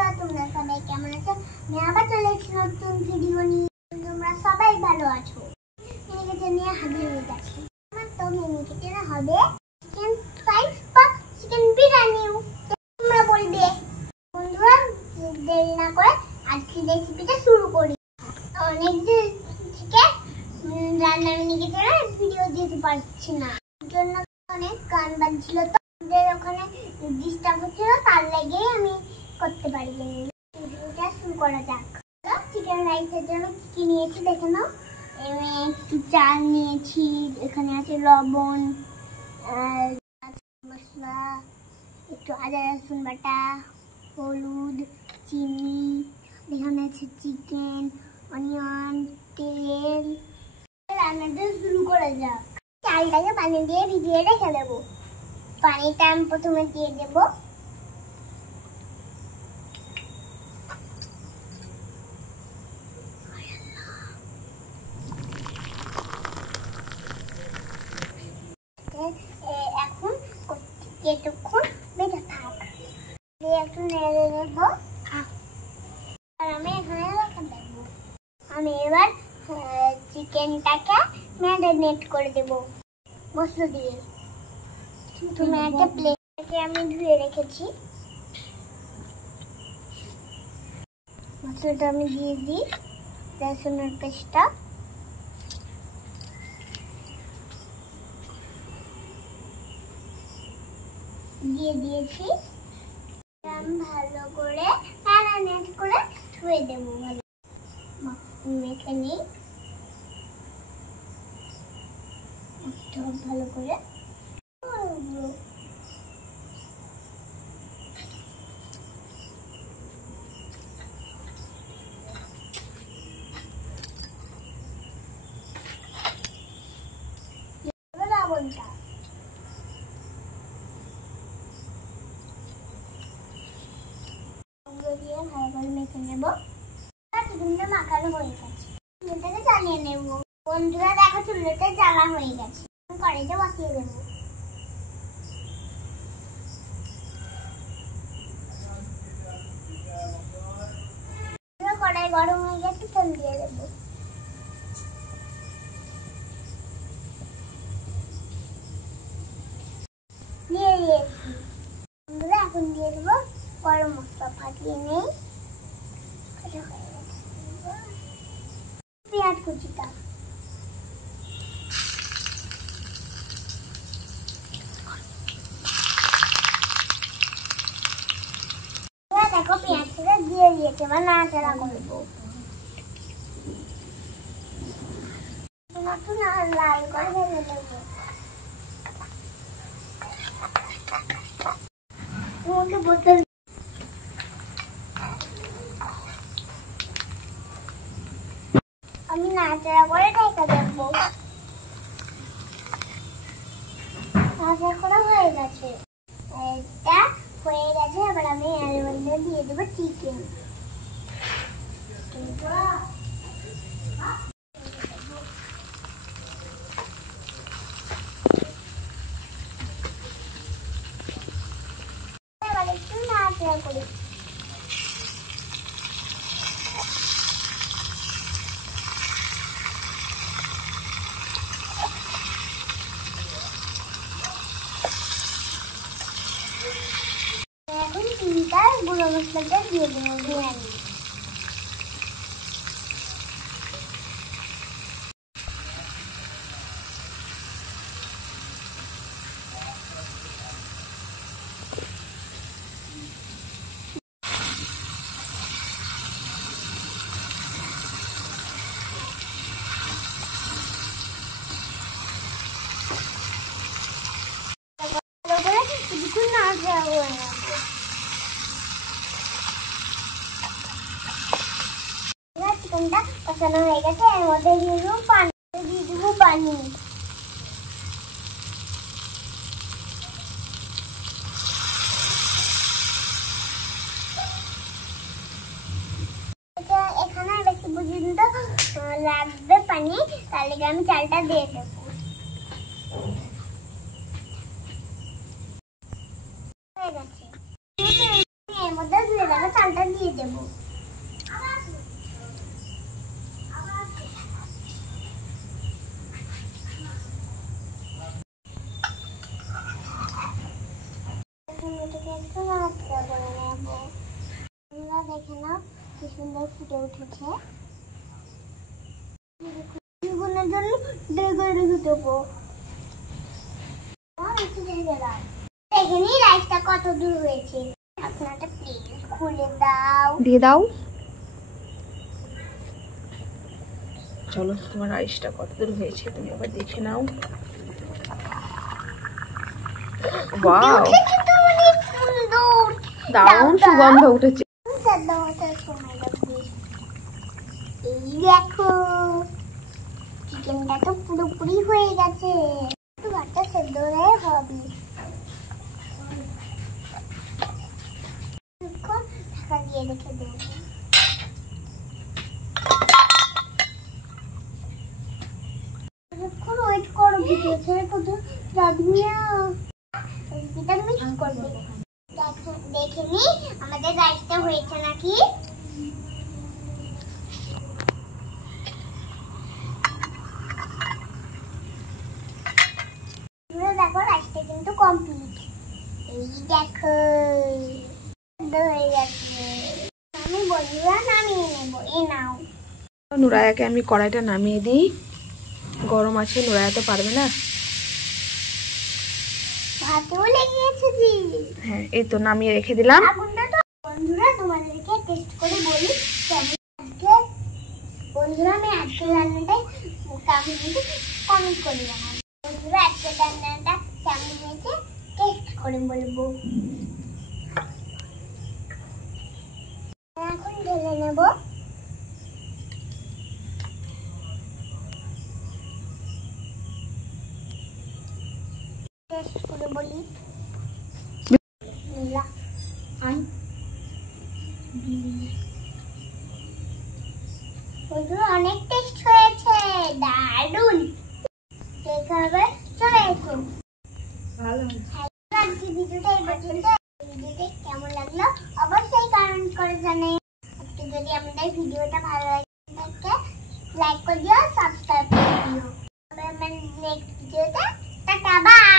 বন্ধুরা, তোমরা সবাই কেমন আছো? আমি আবার চলে এসেছি নতুন ভিডিও নিয়ে। তোমরা সবাই ভালো আছো? মিনিকেটে নিয়ে হাজির হয়ে গেছি। আমার তো মিনিকেটে হবে চিকেন ফ্রাইস বা চিকেন বিরিয়ানিও তোমরা বলবে। বন্ধুরা, দেরি না করে আজকে রেসিপিটা শুরু করি। অনেক দিন থেকে রান্নার মিনিকেটে ভিডিও দিতে পারছি না, জন্য অনেক গান বাজছিল, তো ওখানে ডিস্টার্ব হচ্ছিল, তার লাগেই আমি করতে পারিনি। ভিডিওটা শুরু করা যাক। চিকেন রাইসের জন্য কি নিয়েছি দেখে নাও। একটু চাল নিয়েছি, এখানে আছে লবণ, মশলা, একটু আদা রসুন বাটা, হলুদ, চিনি, এখানে আছে চিকেন, অনিয়ন, তেল। রান্নাটা শুরু করা যাক। চালটাকে পানি দিয়ে ভিজিয়ে রেখে দেবো। পানিটা আমি প্রথমে দিয়ে দেব। এখন কিছুক্ষণ বেঁচে থাক, একটু নেড়ে নেব। আর আমি এখানে রেখে দেব। আমি এবার চিকেনটাকে ম্যারিনেট করে দেব মশলা দিয়ে। তুমি একটা প্লেটে আমি ধুয়ে রেখেছি, মশলাটা আমি দিয়ে দিই। রসুনের পেস্টটা দিয়ে দিয়েছি। আমি ভালো করে ম্যারিনেট করে ধুয়ে দেবো। মেখে নিই ভালো করে। লবণটা দিয়ে ভালো করে মেখে নেব। চিকেনটা মাখানো হয়ে গেছে, চুলাটাকে জ্বালিয়ে নেব। বন্ধুরা দেখো, চুলাটা জ্বালা হয়ে গেছে। কড়াইটা বসিয়ে দেবো। কড়াই গরম হয়ে গেছে, তেল দিয়ে দেবো। দিয়ে দিয়েছি। বন্ধুরা, এখন দিয়ে দেবো গরম মশলা। ফাটিয়ে নেই, পেঁয়াজ কুচিটা, দেখো পেঁয়াজটা দিয়ে দিয়েছে। এবার নাড়াচাড়া করবো। একটু লাল করে ভেজে নেবো। বোতল আমি নাড়াচাড়া করে ঢেকে দেবো। নাড়াচাড়া হয়ে গেছে, এটা হয়ে গেছে। এবার আমি এর মধ্যে দিয়ে দেবো চিকেন। এবার একটু নাড়াচাড়া করি। এখন চিনিটা গুঁড়ো মশলাটা দিয়ে দেবো বিরিয়ানি। চিকেনটা কষানো হয়ে গেছে, এর মধ্যে দিয়ে দেবো পানি। দিয়ে দেবো পানি। এখানে বেশি পর্যন্ত লাগবে পানি, তার লেগে আমি চালটা দিয়ে দেবো। হয়ে গেছে, এর মধ্যে দিয়ে দেবো চালটা। দিয়ে দেবো। দেখে নাও কি সুন্দর ফুটে উঠেছে। জন্য দেবো এখানেই রাইসটা কত দূর হয়েছে আপনারা প্লিজ খুলে দাও, দিয়ে দাও। চলো তোমার রাইসটা কত দূর হয়েছে তুমি আবার দেখে নাও। ওয়াও, দারুণ সুগন্ধ উঠেছে। এই দেখো চিকেনটা তো পুরোপুরি হয়ে গেছে, একটু ভাতটা সেদ্ধ হয়ে হবে। ঢাকা দিয়ে রেখে দেবো। ওয়েট করো, ভিডিও ছেড়ে কোথাও যাবি না, রেসিপিটা মিক্স করবে। দেখে নি আমাদের রাইসটা হয়েছে নাকি। দেখো রাইসটা কিন্তু কমপ্লিট। এই দেখো হয়ে গেছে। আমি বন্ধুরা নামিয়ে নেবো। এই নাও। নুরায়াকে আমি কড়াইটা নামিয়ে দিই, গরম আছে, নুরায়া তো পারবে না। ভাতেও লেগে গেছে জি। হ্যাঁ, এই তো নামিয়ে রেখে দিলাম। বন্ধুরা তোমাদেরকে টেস্ট করে বলি কেমন আজকে। বন্ধুরা আমি আজকে রান্নাটাই কমেন্ট করে জানাবো। বন্ধুরা আজকে রান্নাটা কেমন হয়েছে টেস্ট করে বলবো। এখন ঢেলে নেব। টেস্ট করে বলি। অনেক টেস্ট হয়েছে, দারুন। দেখবে চলে এসো। আজকে ভিডিওটা এই পর্যন্ত। ভিডিওটা কেমন লাগলো অবশ্যই কমেন্ট করে জানাই। আজকে যদি আমাদের ভিডিওটা ভালো লাগে লাইক করে দিও, সাবস্ক্রাইব করে দিও। নেক্সট ভিডিওতে টাটা বাই।